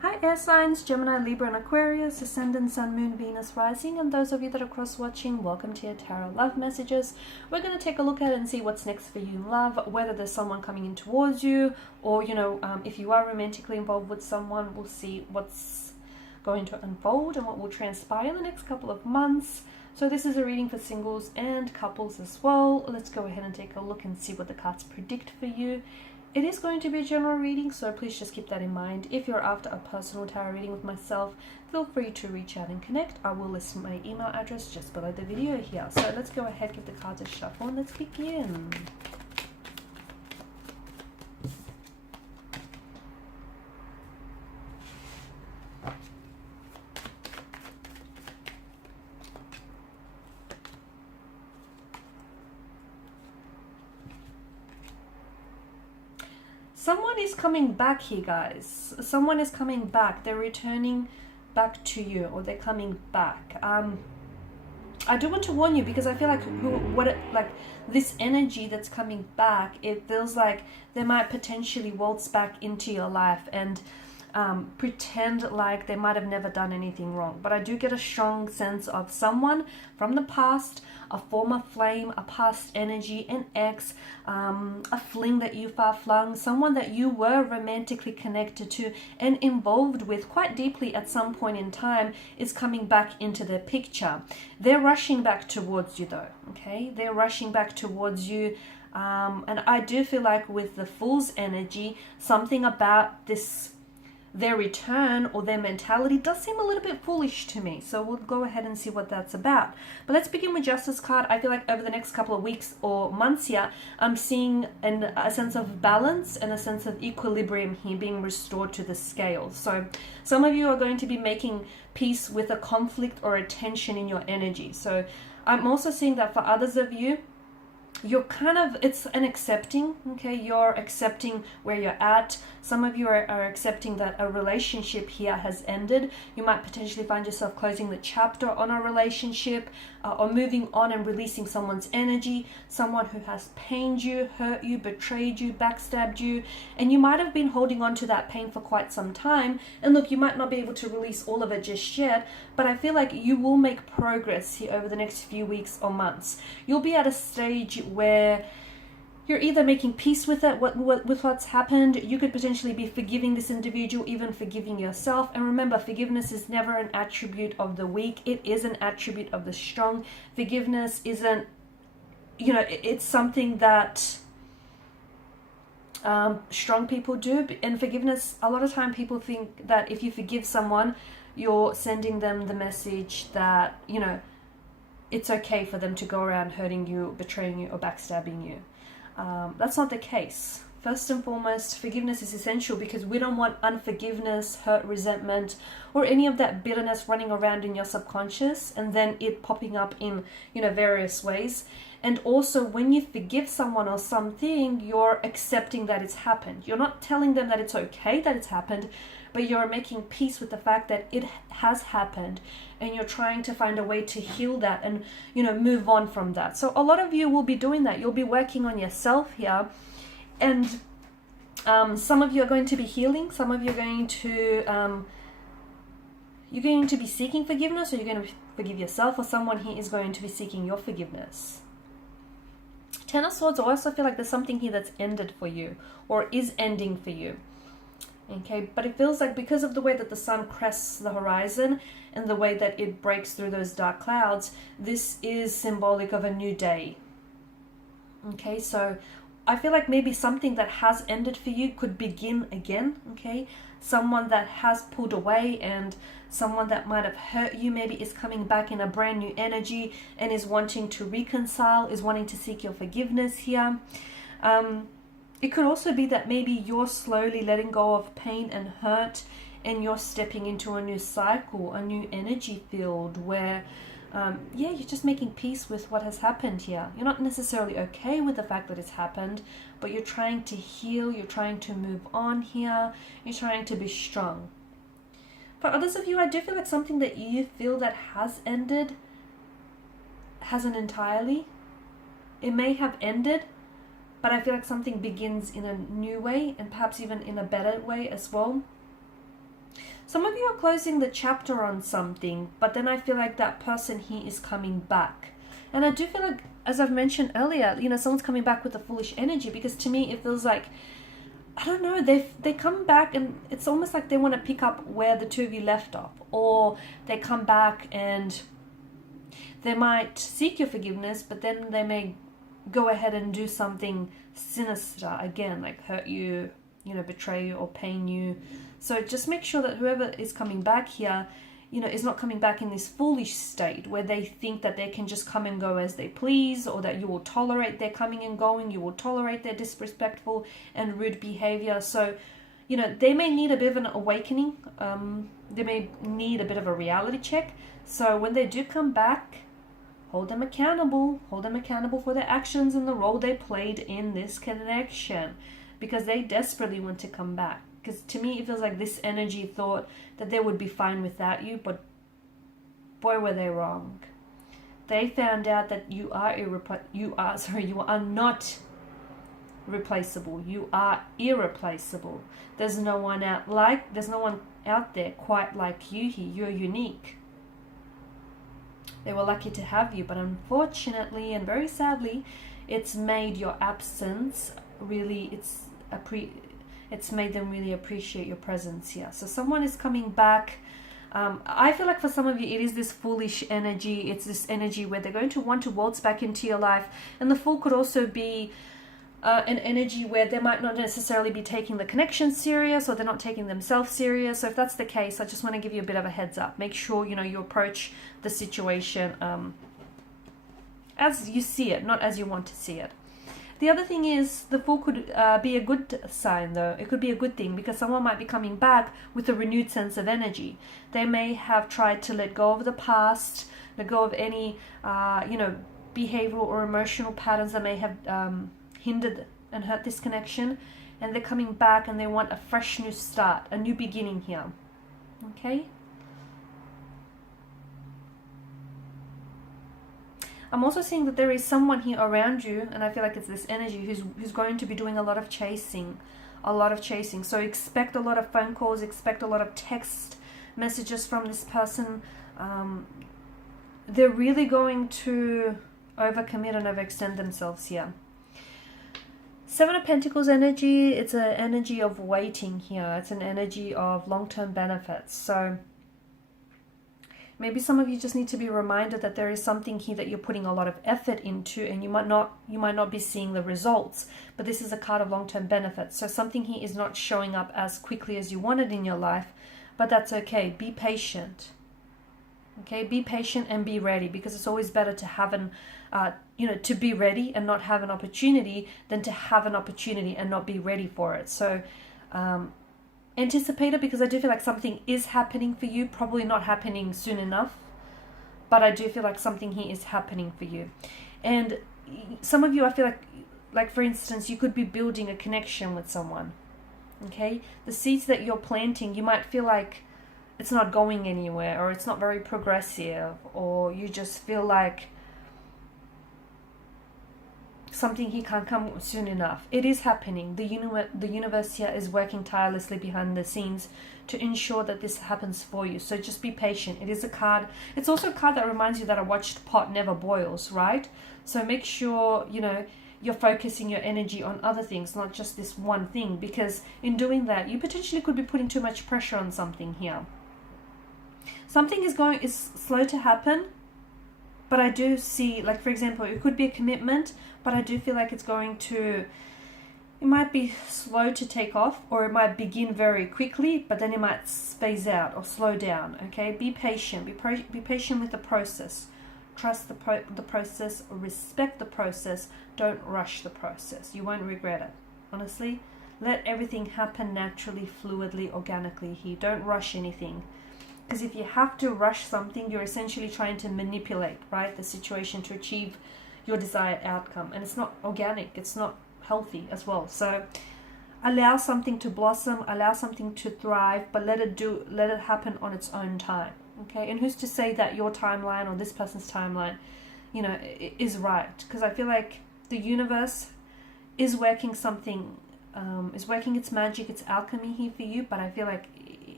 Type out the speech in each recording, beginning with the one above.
Hi air signs, Gemini, Libra and Aquarius, Ascendant, Sun, Moon, Venus, Rising, and those of you that are cross-watching, welcome to your Tarot Love Messages. We're going to take a look at it and see what's next for you in love, whether there's someone coming in towards you, or, if you are romantically involved with someone, we'll see what's going to unfold and what will transpire in the next couple of months. So this is a reading for singles and couples as well. Let's go ahead and take a look and see what the cards predict for you. It is going to be a general reading, so please just keep that in mind. If you're after a personal tarot reading with myself, feel free to reach out and connect. I will list my email address just below the video here. So let's go ahead, give the cards a shuffle, and let's begin. Someone is coming back here, guys. Someone is coming back. They're returning back to you, or they're coming back. I do want to warn you, because I feel like this energy that's coming back, it feels like they might potentially waltz back into your life and pretend like they might have never done anything wrong. But I do get a strong sense of someone from the past, a former flame, a past energy, an ex, a fling that you far flung, someone that you were romantically connected to and involved with quite deeply at some point in time is coming back into the picture. They're rushing back towards you though, okay? They're rushing back towards you. And I do feel like with the Fool's energy, something about their return or their mentality does seem a little bit foolish to me. So we'll go ahead and see what that's about. But let's begin with Justice card. I feel like over the next couple of weeks or months here, I'm seeing a sense of balance and a sense of equilibrium here being restored to the scale. So some of you are going to be making peace with a conflict or a tension in your energy. So I'm also seeing that for others of you, you're it's an accepting, okay? You're accepting where you're at. Some of you are accepting that a relationship here has ended. You might potentially find yourself closing the chapter on a relationship or moving on and releasing someone's energy, someone who has pained you, hurt you, betrayed you, backstabbed you, and you might have been holding on to that pain for quite some time. And look, you might not be able to release all of it just yet, but I feel like you will make progress here over the next few weeks or months. You'll be at a stage where you're either making peace with it, with what's happened. You could potentially be forgiving this individual, even forgiving yourself. And remember, forgiveness is never an attribute of the weak. It is an attribute of the strong. Forgiveness isn't, it's something that strong people do. And forgiveness, a lot of time people think that if you forgive someone, you're sending them the message that, it's okay for them to go around hurting you, betraying you, or backstabbing you. That's not the case. First and foremost, forgiveness is essential because we don't want unforgiveness, hurt, resentment, or any of that bitterness running around in your subconscious and then it popping up in, various ways. And also, when you forgive someone or something, you're accepting that it's happened. You're not telling them that it's okay that it's happened, but you're making peace with the fact that it has happened, and you're trying to find a way to heal that and, move on from that. So a lot of you will be doing that. You'll be working on yourself here, and some of you are going to be healing. Some of you are going to be seeking forgiveness, or you're going to forgive yourself, or someone here is going to be seeking your forgiveness. Ten of Swords, I also feel like there's something here that's ended for you or is ending for you. Okay, but it feels like because of the way that the sun crests the horizon and the way that it breaks through those dark clouds, this is symbolic of a new day. Okay, so I feel like maybe something that has ended for you could begin again, okay? Someone that has pulled away and someone that might have hurt you maybe is coming back in a brand new energy and is wanting to reconcile, is wanting to seek your forgiveness here. It could also be that maybe you're slowly letting go of pain and hurt and you're stepping into a new cycle, a new energy field where, you're just making peace with what has happened here. You're not necessarily okay with the fact that it's happened, but you're trying to heal, you're trying to move on here, you're trying to be strong. For others of you, I do feel like something that you feel that has ended hasn't entirely. It may have ended, but I feel like something begins in a new way and perhaps even in a better way as well. Some of you are closing the chapter on something, but then I feel like that person here is coming back. And I do feel like, as I've mentioned earlier, you know, someone's coming back with a foolish energy, because to me it feels like, I don't know, they come back and it's almost like they want to pick up where the two of you left off, or they come back and they might seek your forgiveness, but then they may go ahead and do something sinister again, like hurt you, you know, betray you or pain you. So just make sure that whoever is coming back here, you know, is not coming back in this foolish state where they think that they can just come and go as they please, or that you will tolerate their coming and going, you will tolerate their disrespectful and rude behavior. So, you know, they may need a bit of an awakening. They may need a bit of a reality check. So when they do come back, hold them accountable for their actions and the role they played in this connection, because they desperately want to come back. Because to me, it feels like this energy thought that they would be fine without you, but boy, were they wrong. They found out that you are not replaceable. You are irreplaceable. There's no one out there quite like you here. You're unique. They were lucky to have you, but unfortunately and very sadly, it's made your absence really, it's made them really appreciate your presence here. So someone is coming back. I feel like for some of you, it is this foolish energy. It's this energy where they're going to want to waltz back into your life. And the Fool could also be an energy where they might not necessarily be taking the connection serious, or they're not taking themselves serious. So if that's the case, I just want to give you a bit of a heads up. Make sure, you know, you approach the situation as you see it, not as you want to see it. The other thing is, the Fool could be a good sign, though. It could be a good thing, because someone might be coming back with a renewed sense of energy. They may have tried to let go of the past, let go of any, you know, behavioral or emotional patterns that may have hindered and hurt this connection. And they're coming back and they want a fresh new start, a new beginning here. Okay? I'm also seeing that there is someone here around you, and I feel like it's this energy who's going to be doing a lot of chasing. So expect a lot of phone calls, expect a lot of text messages from this person. They're really going to overcommit and overextend themselves here. Seven of Pentacles energy, it's an energy of waiting here. It's an energy of long-term benefits. So maybe some of you just need to be reminded that there is something here that you're putting a lot of effort into, and you might not be seeing the results, but this is a card of long-term benefits. So something here is not showing up as quickly as you wanted in your life, but that's okay. Be patient. Okay, be patient and be ready, because it's always better to have to be ready and not have an opportunity than to have an opportunity and not be ready for it. So anticipate it, because I do feel like something is happening for you, probably not happening soon enough, but I do feel like something here is happening for you. And some of you, I feel like for instance, you could be building a connection with someone. Okay, the seeds that you're planting, you might feel like it's not going anywhere, or it's not very progressive, or you just feel like something here can't come soon enough. It is happening. The universe here is working tirelessly behind the scenes to ensure that this happens for you. So just be patient. It is a card. It's also a card that reminds you that a watched pot never boils, right? So make sure, you know, you're focusing your energy on other things, not just this one thing, because in doing that, you potentially could be putting too much pressure on something here. Something is slow to happen, but I do see, like for example, it could be a commitment, but I do feel like it might be slow to take off, or it might begin very quickly, but then it might phase out or slow down. Okay, be patient. Be patient with the process. Trust the process, respect the process. Don't rush the process. You won't regret it. Honestly, let everything happen naturally, fluidly, organically here. Don't rush anything. Because if you have to rush something, you're essentially trying to manipulate, right, the situation to achieve your desired outcome. And it's not organic. It's not healthy as well. So allow something to blossom, allow something to thrive, but let it happen on its own time. Okay? And who's to say that your timeline or this person's timeline, you know, is right? Because I feel like the universe is working something, is working its magic, its alchemy here for you, but I feel like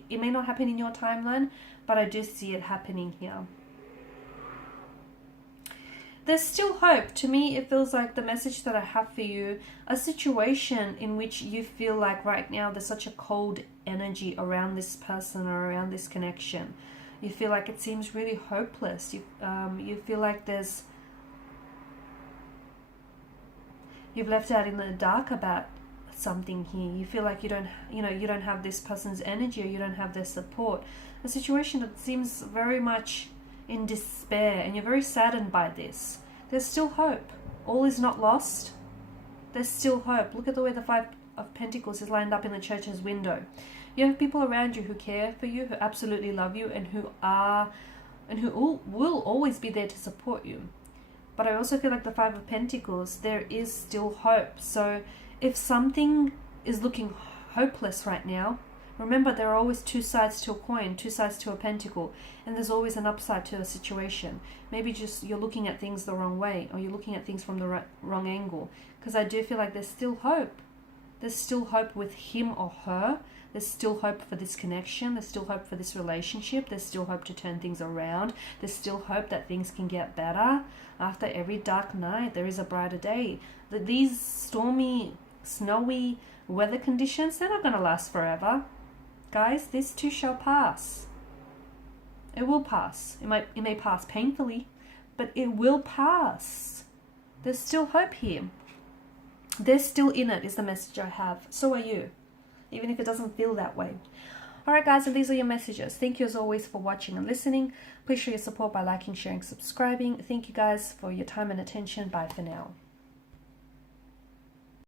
it may not happen in your timeline, but I do see it happening here. There's still hope. To me, it feels like the message that I have for you, a situation in which you feel like right now there's such a cold energy around this person or around this connection. You feel like it seems really hopeless. You feel like you've left out in the dark about something here. You feel like you don't have this person's energy, or you don't have their support. A situation that seems very much in despair, and you're very saddened by this. There's still hope. All is not lost. There's still hope. Look at the way the Five of Pentacles is lined up in the Church's window. You have people around you who care for you, who absolutely love you, and who will always be there to support you. But I also feel like the Five of Pentacles, there is still hope. So if something is looking hopeless right now, remember, there are always two sides to a coin, two sides to a pentacle, and there's always an upside to a situation. Maybe just you're looking at things the wrong way, or you're looking at things from the wrong angle, because I do feel like there's still hope. There's still hope with him or her. There's still hope for this connection. There's still hope for this relationship. There's still hope to turn things around. There's still hope that things can get better. After every dark night, there is a brighter day. These stormy, snowy weather conditions, they're not going to last forever. Guys, this too shall pass. It will pass. It may pass painfully, but it will pass. There's still hope here. They're still in it, is the message I have. So are you, even if it doesn't feel that way. Alright guys, and these are your messages. Thank you as always for watching and listening. Please show your support by liking, sharing, subscribing. Thank you guys for your time and attention. Bye for now.